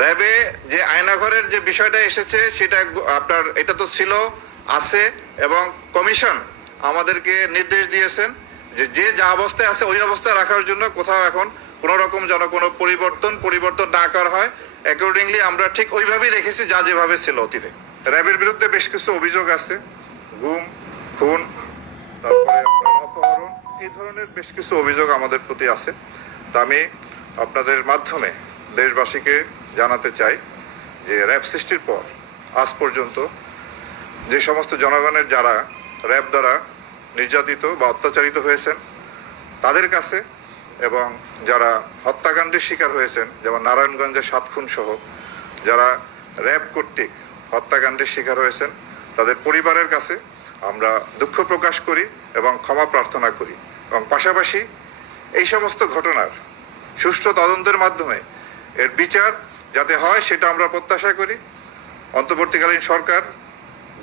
র্যাবে যে আয়নাঘরের যে বিষয়টা এসেছে, সেটা আপনার, এটা তো ছিল, আছে, এবং কমিশন আমাদেরকে নির্দেশ দিয়েছেন যে যে যা অবস্থায় আছে ওই অবস্থায় রাখার জন্য কোথাও এখন কোনো রকম যেন কোনো পরিবর্তন পরিবর্তন না করা হয়। অ্যাকর্ডিংলি আমরা ঠিক ওইভাবেই রেখেছি যা যেভাবে ছিল অতীতে। র্যাবের বিরুদ্ধে বেশ কিছু অভিযোগ আছে, গুম, খুন, তারপরে অপহরণ, এই ধরনের বেশ কিছু অভিযোগ আমাদের প্রতি আছে। তা আমি আপনাদের মাধ্যমে দেশবাসীকে জানাতে চাই যে র্যাব সৃষ্টির পর আজ পর্যন্ত যে সমস্ত জনগণের যারা র্যাব দ্বারা নির্যাতিত বা অত্যাচারিত হয়েছেন, তাদের কাছে এবং যারা হত্যাকাণ্ডের শিকার হয়েছেন, যেমন নারায়ণগঞ্জের সাত খুন সহ যারা র্যাব কর্তৃক হত্যাকাণ্ডের শিকার হয়েছেন, তাদের পরিবারের কাছে আমরা দুঃখ প্রকাশ করি এবং ক্ষমা প্রার্থনা করি। এবং পাশাপাশি এই সমস্ত ঘটনার সুষ্ঠু তদন্তের মাধ্যমে এর বিচার যাতে হয় সেটা আমরা প্রত্যাশা করি। অন্তর্বর্তীকালীন সরকার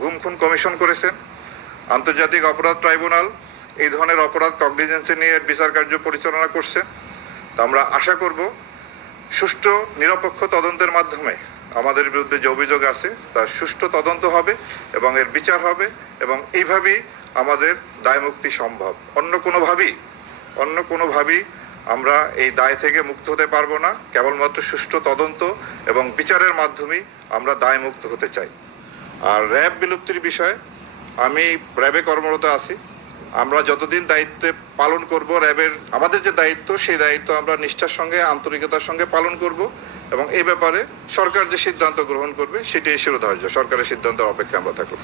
গুম, খুন কমিশন করেছেন। আন্তর্জাতিক অপরাধ ট্রাইব্যুনাল এই ধরনের অপরাধ কগনিজেন্সি নিয়ে বিচার কার্য পরিচালনা করছে। তা আমরা আশা করব সুষ্ঠু, নিরপেক্ষ তদন্তের মাধ্যমে আমাদের বিরুদ্ধে যে অভিযোগ আছে তার সুষ্ঠু তদন্ত হবে এবং এর বিচার হবে এবং এইভাবেই আমাদের দায় মুক্তি সম্ভব। অন্য কোনোভাবেই অন্য কোনোভাবেই আমরা এই দায় থেকে মুক্ত হতে পারব না। কেবলমাত্র সুষ্ঠু তদন্ত এবং বিচারের মাধ্যমেই আমরা দায় মুক্ত হতে চাই। আর র্যাব বিলুপ্তির বিষয়ে আমি র্যাবে কর্মরত আছি। আমরা যতদিন দায়িত্বে পালন করব, র্যাবের আমাদের যে দায়িত্ব, সেই দায়িত্ব আমরা নিষ্ঠার সঙ্গে, আন্তরিকতার সঙ্গে পালন করব এবং এই ব্যাপারে সরকার যে সিদ্ধান্ত গ্রহণ করবে সেটাই শিরোধার্য। সরকারের সিদ্ধান্তের অপেক্ষা আমরা থাকব।